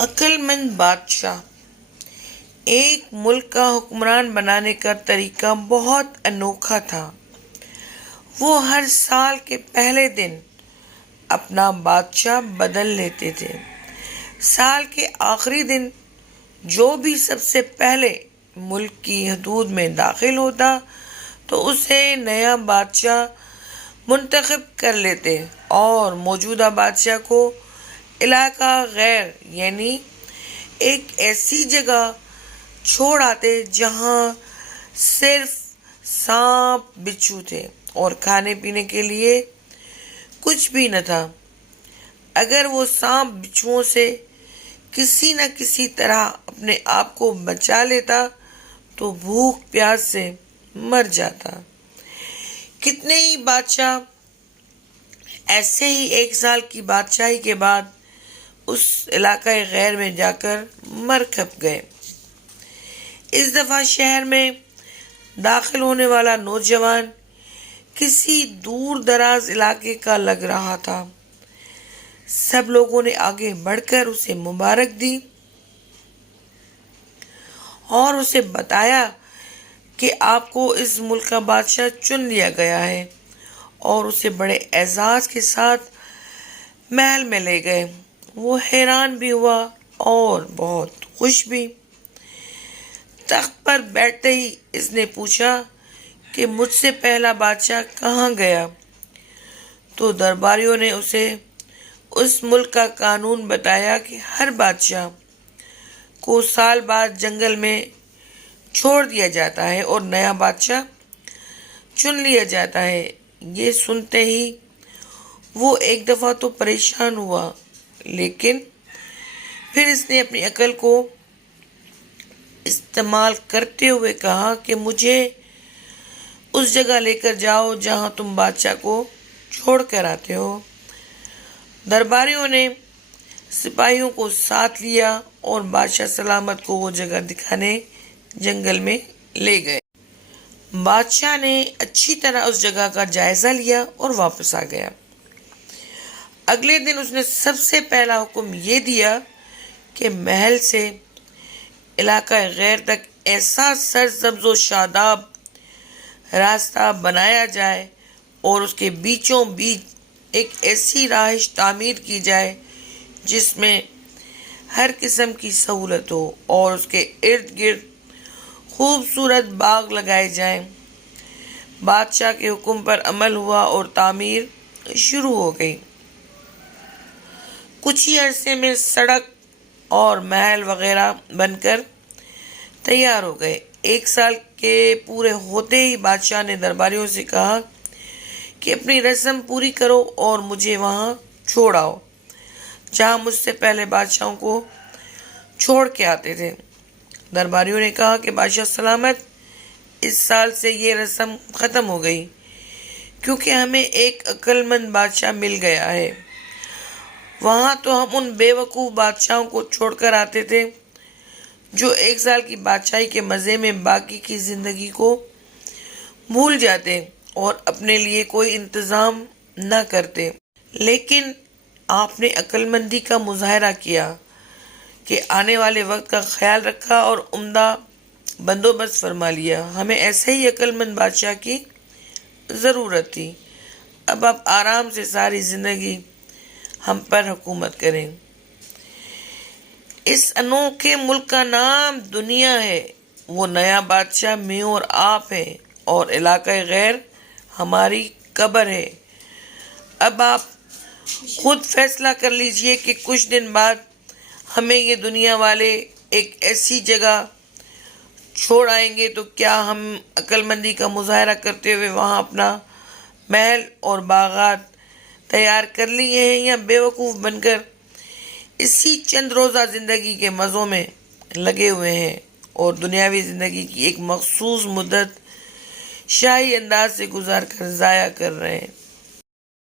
عقل مند بادشاہ۔ ایک ملک کا حکمران بنانے کا طریقہ بہت انوکھا تھا۔ وہ ہر سال کے پہلے دن اپنا بادشاہ بدل لیتے تھے۔ سال کے آخری دن جو بھی سب سے پہلے ملک کی حدود میں داخل ہوتا تو اسے نیا بادشاہ منتخب کر لیتے اور موجودہ بادشاہ کو علاقہ غیر یعنی ایک ایسی جگہ چھوڑ آتے جہاں صرف سانپ بچھو تھے اور کھانے پینے کے لیے کچھ بھی نہ تھا۔ اگر وہ سانپ بچھوؤں سے کسی نہ کسی طرح اپنے آپ کو بچا لیتا تو بھوک پیاس سے مر جاتا۔ کتنے ہی بادشاہ ایسے ہی ایک سال کی بادشاہی کے بعد اس علاقہ غیر میں جا کر مر کھپ گئے۔ اس دفعہ شہر میں داخل ہونے والا نوجوان کسی دور دراز علاقے کا لگ رہا تھا۔ سب لوگوں نے آگے بڑھ کر اسے مبارک دی اور اسے بتایا کہ آپ کو اس ملک کا بادشاہ چن لیا گیا ہے، اور اسے بڑے اعزاز کے ساتھ محل میں لے گئے۔ وہ حیران بھی ہوا اور بہت خوش بھی۔ تخت پر بیٹھتے ہی اس نے پوچھا کہ مجھ سے پہلا بادشاہ کہاں گیا؟ تو درباریوں نے اسے اس ملک کا قانون بتایا کہ ہر بادشاہ کو سال بعد جنگل میں چھوڑ دیا جاتا ہے اور نیا بادشاہ چن لیا جاتا ہے۔ یہ سنتے ہی وہ ایک دفعہ تو پریشان ہوا، لیکن پھر اس نے اپنی عقل کو استعمال کرتے ہوئے کہا کہ مجھے اس جگہ لے کر جاؤ جہاں تم بادشاہ کو چھوڑ کر آتے ہو۔ درباریوں نے سپاہیوں کو ساتھ لیا اور بادشاہ سلامت کو وہ جگہ دکھانے جنگل میں لے گئے۔ بادشاہ نے اچھی طرح اس جگہ کا جائزہ لیا اور واپس آ گیا۔ اگلے دن اس نے سب سے پہلا حکم یہ دیا کہ محل سے علاقہ غیر تک ایسا سرسبز و شاداب راستہ بنایا جائے اور اس کے بیچوں بیچ ایک ایسی رہائش تعمیر کی جائے جس میں ہر قسم کی سہولت ہو، اور اس کے ارد گرد خوبصورت باغ لگائے جائیں۔ بادشاہ کے حکم پر عمل ہوا اور تعمیر شروع ہو گئی۔ کچھ ہی عرصے میں سڑک اور محل وغیرہ بن کر تیار ہو گئے۔ ایک سال کے پورے ہوتے ہی بادشاہ نے درباریوں سے کہا کہ اپنی رسم پوری کرو اور مجھے وہاں چھوڑ آؤ جہاں مجھ سے پہلے بادشاہوں کو چھوڑ کے آتے تھے۔ درباریوں نے کہا کہ بادشاہ سلامت، اس سال سے یہ رسم ختم ہو گئی، کیونکہ ہمیں ایک عقل مند بادشاہ مل گیا ہے۔ وہاں تو ہم ان بے وقوف بادشاہوں کو چھوڑ کر آتے تھے جو ایک سال کی بادشاہی کے مزے میں باقی کی زندگی کو بھول جاتے اور اپنے لیے کوئی انتظام نہ کرتے، لیکن آپ نے عقل مندی کا مظاہرہ کیا کہ آنے والے وقت کا خیال رکھا اور عمدہ بندوبست فرما لیا۔ ہمیں ایسے ہی عقل مند بادشاہ کی ضرورت تھی۔ اب آپ آرام سے ساری زندگی ہم پر حکومت کریں۔ اس انوکھے ملک کا نام دنیا ہے۔ وہ نیا بادشاہ میں اور آپ ہے، اور علاقہ غیر ہماری قبر ہے۔ اب آپ خود فیصلہ کر لیجئے کہ کچھ دن بعد ہمیں یہ دنیا والے ایک ایسی جگہ چھوڑ آئیں گے تو کیا ہم عقل مندی کا مظاہرہ کرتے ہوئے وہاں اپنا محل اور باغات تیار کر لیے ہیں، یا بے وقوف بن کر اسی چند روزہ زندگی کے مزوں میں لگے ہوئے ہیں اور دنیاوی زندگی کی ایک مخصوص مدت شاہی انداز سے گزار کر ضائع کر رہے ہیں۔